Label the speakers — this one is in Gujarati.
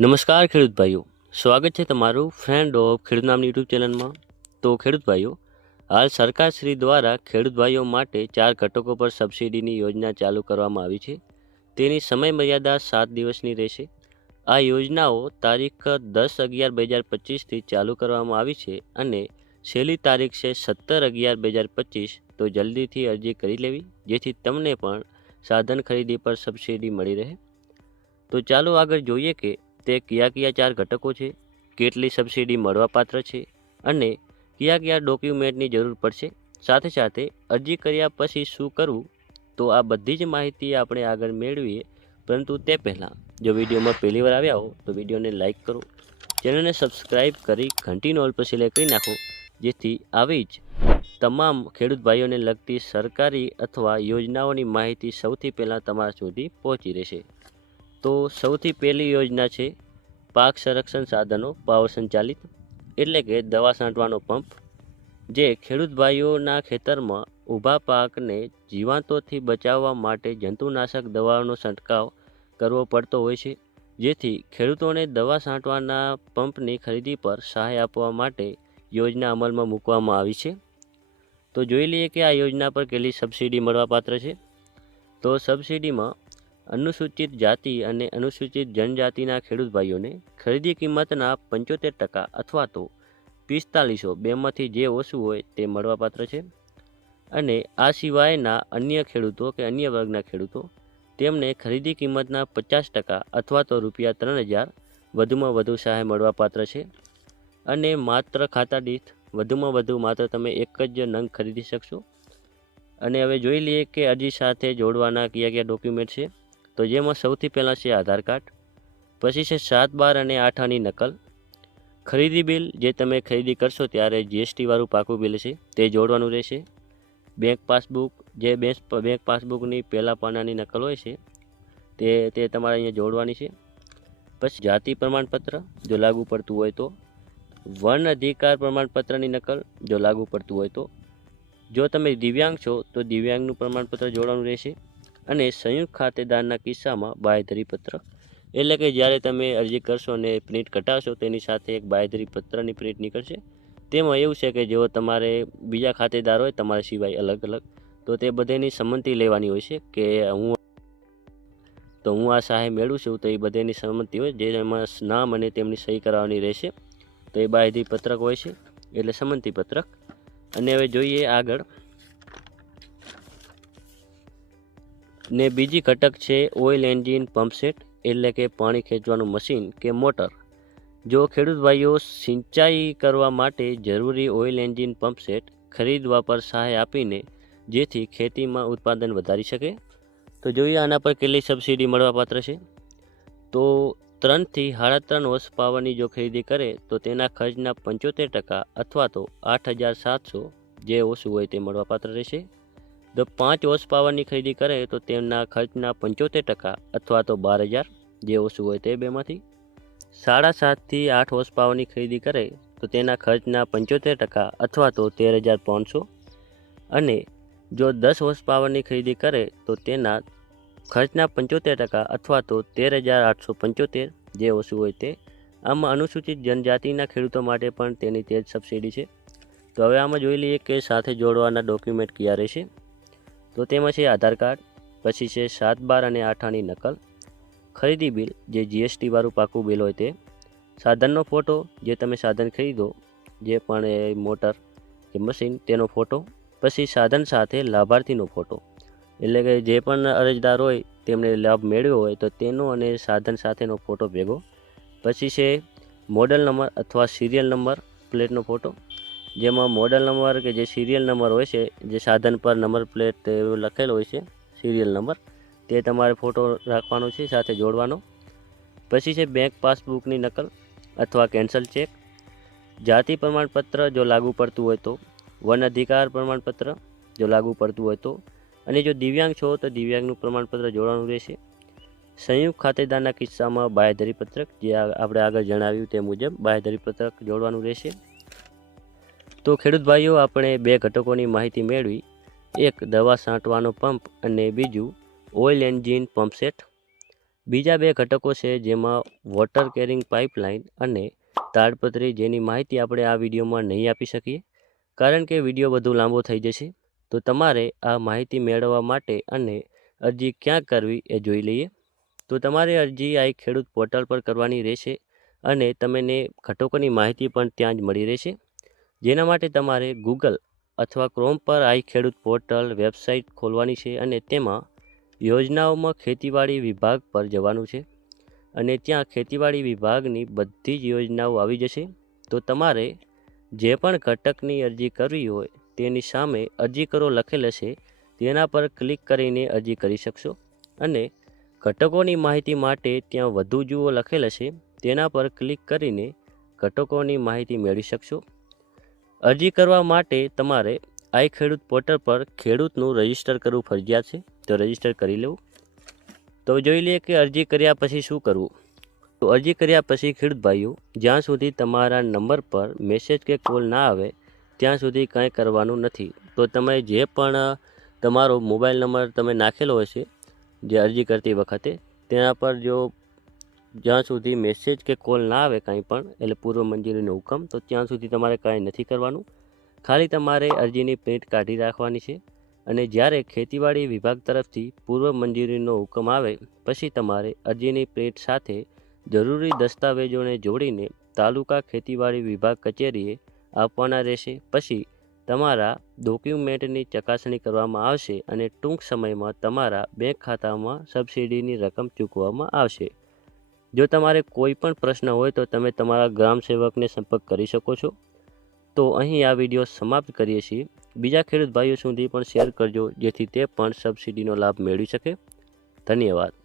Speaker 1: નમસ્કાર ખેડૂત ભાઈઓ. સ્વાગત છે તમારું ફ્રેન્ડ ઓફ ખેડૂત નામની યુટ્યુબ ચેનલમાં. તો ખેડૂત ભાઈઓ, હાલ સરકારશ્રી દ્વારા ખેડૂત ભાઈઓ માટે ચાર ઘટકો પર સબસિડીની યોજના ચાલુ કરવામાં આવી છે. તેની સમય મર્યાદા સાત દિવસની રહેશે. આ યોજનાઓ તારીખ દસ અગિયાર બે હજાર પચીસથી ચાલુ કરવામાં આવી છે અને છેલ્લી તારીખ છે સત્તર અગિયાર બે હજાર પચીસ. તો જલ્દીથી અરજી કરી લેવી, જેથી તમને પણ સાધન ખરીદી પર સબસિડી મળી રહે. તો ચાલો આગળ જોઈએ કે તે કયા કયા ચાર ઘટકો છે, કેટલી સબસિડી મળવાપાત્ર છે અને કયા કયા ડોક્યુમેન્ટની જરૂર પડશે, સાથે સાથે અરજી કર્યા પછી શું કરવું, તો આ બધી જ માહિતી આપણે આગળ મેળવીએ. પરંતુ તે પહેલાં, જો વિડીયોમાં પહેલી વાર આવ્યા હો, તો વિડીયોને લાઇક કરો, ચેનલને સબસ્ક્રાઈબ કરી ઘંટીનો ઓલ પર સિલેક્ટ કરી નાખો, જેથી આવી જ તમામ ખેડૂત ભાઈઓને લગતી સરકારી અથવા યોજનાઓની માહિતી સૌથી પહેલાં તમારા સુધી પહોંચી રહેશે. તો સૌથી પહેલી યોજના છે પાક સંરક્ષણ સાધનો, પાવર સંચાલિત, એટલે કે દવા છાંટવાનો પંપ, જે ખેડૂત ભાઈઓના ખેતરમાં ઊભા પાકને જીવાંતોથી બચાવવા માટે જંતુનાશક દવાઓનો છંટકાવ કરવો પડતો હોય છે, જેથી ખેડૂતોને દવા છાંટવાના પંપની ખરીદી પર સહાય આપવા માટે યોજના અમલમાં મૂકવામાં આવી છે. તો જોઈ લઈએ કે આ યોજના પર કેટલી સબસિડી મળવાપાત્ર છે. તો સબસિડીમાં અનુસૂચિત જાતિ અને અનુસૂચિત જનજાતિના ખેડૂત ભાઈઓને ખરીદી કિંમતના પંચોતેર ટકા અથવા તો પિસ્તાલીસો બેમાંથી જે ઓછું હોય તે મળવાપાત્ર છે. અને આ સિવાયના અન્ય ખેડૂતો કે અન્ય વર્ગના ખેડૂતો તેમને ખરીદી કિંમતના પચાસ ટકા અથવા તો રૂપિયા ત્રણ હજાર વધુમાં વધુ સહાય મળવાપાત્ર છે. અને માત્ર ખાતા દીઠ વધુમાં વધુ માત્ર તમે એક જ નંગ ખરીદી શકશો. અને હવે જોઈ લઈએ કે અરજી સાથે જોડવાના કયા કયા ડોક્યુમેન્ટ છે. તો જેમાં સૌથી પહેલાં છે આધાર કાર્ડ, પછી છે સાત, બાર અને આઠ આની નકલ. ખરીદી બિલ જે તમે ખરીદી કરશો ત્યારે જીએસટીવાળું પાકું બિલ છે, તે જોડવાનું રહેશે. બેંક પાસબુક, જે બેંક બેંક પાસબુકની પહેલા પાનાની નકલ હોય છે, તે તે તમારે અહીંયા જોડવાની છે. પછી જાતિ પ્રમાણપત્ર, જો લાગુ પડતું હોય તો. વન અધિકાર પ્રમાણપત્રની નકલ, જો લાગુ પડતું હોય તો. જો તમે દિવ્યાંગ છો, તો દિવ્યાંગનું પ્રમાણપત્ર જોડવાનું રહેશે. અને સંયુક્ત ખાતેદારના કિસ્સામાં બાંયધરી પત્ર. એટલે કે જ્યારે તમે અરજી કરશો અને પ્રિન્ટ કટાવશો, તેની સાથે એક બાંયધરી પત્રની પ્રિન્ટ નીકળશે. તેમાં એવું છે કે જો તમારે બીજા ખાતેદાર હોય, તમારા સિવાય અલગ અલગ, તો તે બધાની સંમતિ લેવાની હોય છે કે હું તો હું આ સહાય મેળવું છું, તો એ બધાની સંમતિ હોય, જે એમાં નામ અને તેમની સહી કરાવવાની રહેશે, તો એ બાંયધરી પત્રક હોય છે, એટલે સંમતિ પત્રક. અને હવે જોઈએ આગળ ને બીજી ઘટક છે ઓઇલ એન્જિન પંપસેટ એટલે કે પાણી ખેંચવાનું મશીન કે મોટર. જો ખેડૂત ભાઈઓ સિંચાઈ કરવા માટે જરૂરી ઓઇલ એન્જિન પંપસેટ ખરીદવા પર સહાય આપીને જેથી ખેતીમાં ઉત્પાદન વધારી શકે. તો જોઈએ આના પર કેટલી સબસિડી મળવાપાત્ર છે. તો ત્રણથી સાડા ત્રણ વર્ષ પાવરની જો ખરીદી કરે, તો તેના ખર્ચના પંચોતેર ટકા અથવા તો આઠ હજાર સાતસો જે ઓછું હોય તે મળવાપાત્ર રહેશે. જો પાંચ હોર્સ પાવરની ખરીદી કરે તો તેમના ખર્ચના પંચોતેર ટકા અથવા તો બાર હજાર જે ઓછું હોય તે બેમાંથી સાડા સાતથી આઠ હોર્સ પાવરની ખરીદી કરે તો તેના ખર્ચના પંચોતેર ટકા અથવા તો તેર હજાર પાંચસો. અને જો દસ હોર્સ પાવરની ખરીદી કરે તો તેના ખર્ચના પંચોતેર ટકા અથવા તો તેર હજાર આઠસો પંચોતેર જે ઓછું હોય તે. આમાં અનુસૂચિત જનજાતિના ખેડૂતો માટે પણ તેની તેજ સબસિડી છે. તો હવે આમાં જોઈ લઈએ કે સાથે જોડવાના ડોક્યુમેન્ટ કયા રહેશે. તો તેમાં છે આધાર કાર્ડ, પછી છે સાત બાર અને આઠ આની નકલ, ખરીદી બિલ, જે જીએસટી વાળું પાકું બિલ હોય તે, સાધનનો ફોટો, જે તમે સાધન ખરીદો, જે પણ એ મોટર કે મશીન, તેનો ફોટો, પછી સાધન સાથે લાભાર્થીનો ફોટો. એટલે કે જે પણ અરજદાર હોય તેમણે લાભ મેળવ્યો હોય, તો તેનો અને સાધન સાથેનો ફોટો ભેગો. પછી છે મોડલ નંબર અથવા સિરિયલ નંબર પ્લેટનો ફોટો જેમાં મોડલ નંબર કે જે સિરિયલ નંબર હોય છે, જે સાધન પર નંબર પ્લેટ લખેલો હોય છે સિરિયલ નંબર તે તમારે ફોટો રાખવાનો છે, સાથે જોડવાનો. પછી છે બેંક પાસબુકની નકલ અથવા કેન્સલ ચેક જાતિ પ્રમાણપત્ર જો લાગુ પડતું હોય તો, વન અધિકાર પ્રમાણપત્ર જો લાગુ પડતું હોય તો, અને જો દિવ્યાંગ છો તો દિવ્યાંગનું પ્રમાણપત્ર જોડવાનું રહેશે. સંયુક્ત ખાતેદારના કિસ્સામાં બાંયધરી પત્રક, જે આપણે આગળ જણાવ્યું તે મુજબ બાંયધરી પત્રક જોડવાનું રહેશે. તો ખેડૂત ભાઈઓ, આપણે બે ઘટકોની માહિતી મેળવી. એક, દવા છાંટવાનો પંપ અને બીજું, ઓઇલ એન્જિન પંપ સેટ. બીજા બે ઘટકો છે જેમાં વોટર કેરિંગ પાઇપલાઇન અને તાડપત્રી જેની માહિતી આપણે આ વિડીયોમાં નહીં આપી શકીએ, કારણ કે વીડિયો વધુ લાંબો થઈ જશે. તો તમારે આ માહિતી મેળવવા માટે અને અરજી ક્યાં કરવી એ જોઈ લઈએ. તો તમારે અરજી આ ખેડૂત પોર્ટલ પર કરવાની રહેશે અને તમને ઘટકોની માહિતી પણ ત્યાં જ મળી રહેશે. જેના માટે તમારે ગૂગલ અથવા ક્રોમ પર આઈ ખેડૂત પોર્ટલ, વેબસાઇટ ખોલવાની છે અને તેમાં યોજનાઓમાં ખેતીવાડી વિભાગ પર જવાનું છે. અને ત્યાં ખેતીવાડી વિભાગની બધી જ યોજનાઓ આવી જશે. તો તમારે જે પણ ઘટકની અરજી કરવી હોય તેની સામે અરજી કરો લખેલ હશે. તેના પર ક્લિક કરીને અરજી કરી શકશો. અને ઘટકોની માહિતી માટે ત્યાં વધુ જુઓ લખેલ હશે. તેના પર ક્લિક કરીને ઘટકોની માહિતી મેળવી શકશો. અરજી કરવા માટે તમારે આઈ ખેડૂત પોર્ટલ પર ખેડૂતનું રજિસ્ટર કરવું ફરજિયાત છે. તો રજિસ્ટર કરી લેવું. તો જોઈ લઈએ કે અરજી કર્યા પછી શું કરવું. તો અરજી કર્યા પછી ખેડૂત ભાઈઓ, જ્યાં સુધી તમારા નંબર પર મેસેજ કે કોલ ના આવે, ત્યાં સુધી કંઈ કરવાનું નથી. તો તમે જે પણ તમારો મોબાઈલ નંબર તમે નાખેલો હશે, જે અરજી કરતી વખતે, તેના પર જો જ્યાં સુધી મેસેજ કે કોલ ના આવે કાંઈ પણ, એટલે પૂર્વ મંજૂરીનો હુકમ, તો ત્યાં સુધી તમારે કાંઈ નથી કરવાનું. ખાલી તમારે અરજીની પ્રિન્ટ કાઢી રાખવાની છે. અને જ્યારે ખેતીવાડી વિભાગ તરફથી પૂર્વ મંજૂરીનો હુકમ આવે, પછી તમારે અરજીની પ્રિન્ટ સાથે જરૂરી દસ્તાવેજોને જોડીને તાલુકા ખેતીવાડી વિભાગ કચેરીએ આપવાના રહેશે. પછી તમારા ડોક્યુમેન્ટની ચકાસણી કરવામાં આવશે અને ટૂંક સમયમાં તમારા બેંક ખાતામાં સબસિડીની રકમ ચૂકવવામાં આવશે. જો તમારે કોઈ પણ પ્રશ્ન હોય તો તમે તમારા ગ્રામ સેવકને સંપર્ક કરી શકો છો. તો અહીં આ વીડિયો સમાપ્ત કરીએ છીએ. બીજા ખેડૂત ભાઈઓ સુધી પણ શેર કરજો, જેથી તે પણ સબસિડીનો લાભ મેળવી શકે. ધન્યવાદ.